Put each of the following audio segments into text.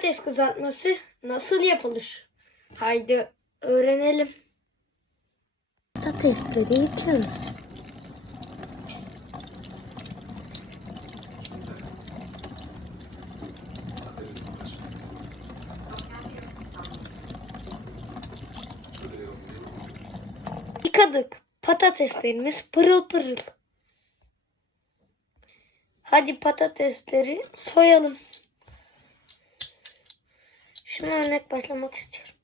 Patates kızartması nasıl yapılır? Haydi öğrenelim. Patatesleri yıkıyoruz. Yıkadık. Patateslerimiz pırıl pırıl. Hadi patatesleri soyalım. Şuna örnek başlamak istiyorum.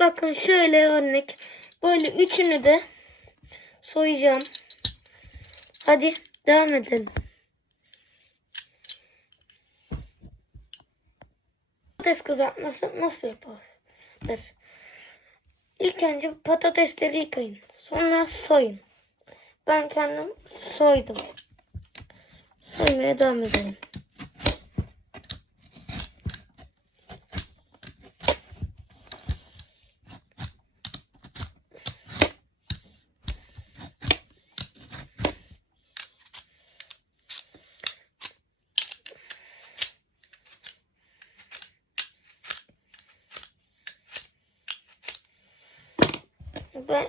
Bakın şöyle örnek. Böyle üçünü de soyacağım. Hadi devam edelim. Patates kızartması nasıl yapılır? İlk önce patatesleri yıkayın. Sonra soyun. Ben kendim soydum. Soymaya devam edelim. Ben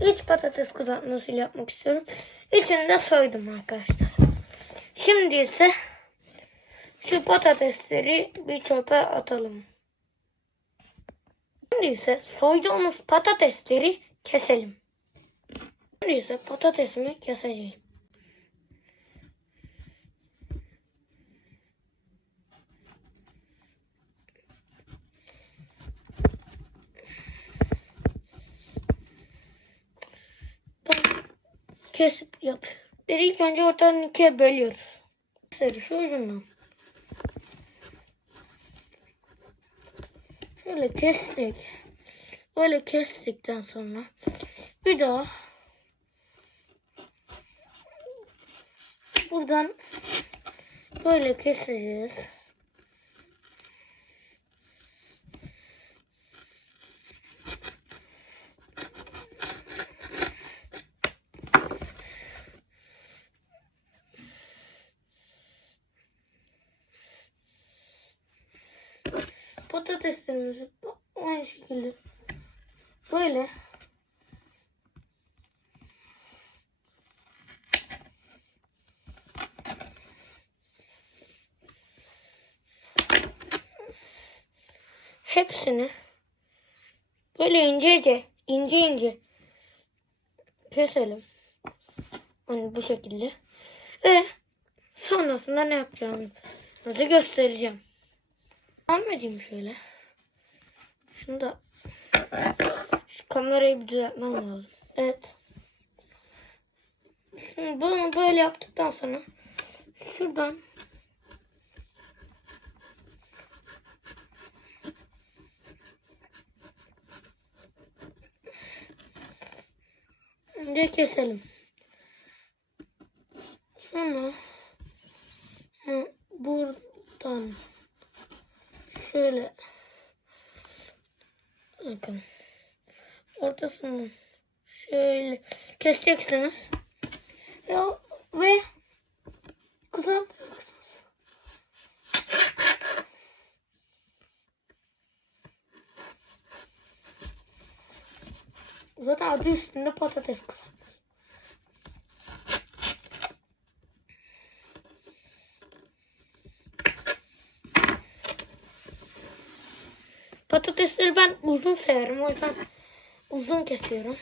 üç patates kızartması yapmak istiyorum. Üçünü de soydum arkadaşlar. Şimdi ise şu patatesleri bir çöpe atalım. Şimdi ise soyduğumuz patatesleri keselim. Şimdi ise patatesimi keseceğim. Ben kesip yap. İlk önce ortadan ikiye bölüyoruz. Şu ucundan. Şöyle kestik. Böyle kestikten sonra bir daha buradan böyle keseceğiz. Patateslerimizi aynı şekilde böyle hepsini böyle incece ince ince keselim. Hani bu şekilde. Ve sonrasında ne yapacağımızı göstereceğim. Devam edeyim şöyle. Şunu da şu kamerayı bir düzeltmem lazım. Evet. Şimdi bunu böyle yaptıktan sonra şuradan önce keselim. Sonra hı, buradan şöyle bakın ortasından şöyle keseceksiniz ve, ve kızartacaksınız. Zaten adı üstünde patates kızartması. Patatesleri ben uzun severim. O yüzden uzun kesiyorum.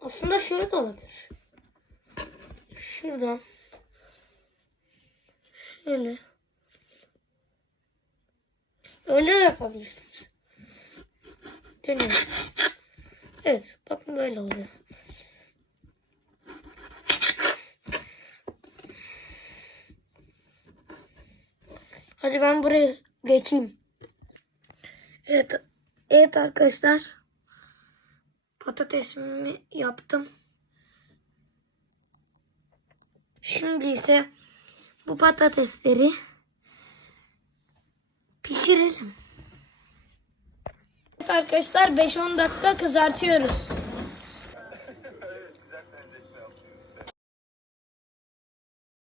Aslında şöyle de olabilir. Şuradan. Şöyle. Öyle de yapabilirsiniz. Deneyin. Evet. Bakın böyle oluyor. Hadi ben buraya geçeyim. Evet. Evet arkadaşlar. Patatesimi yaptım. Şimdi ise bu patatesleri pişirelim. Evet arkadaşlar 5-10 dakika kızartıyoruz.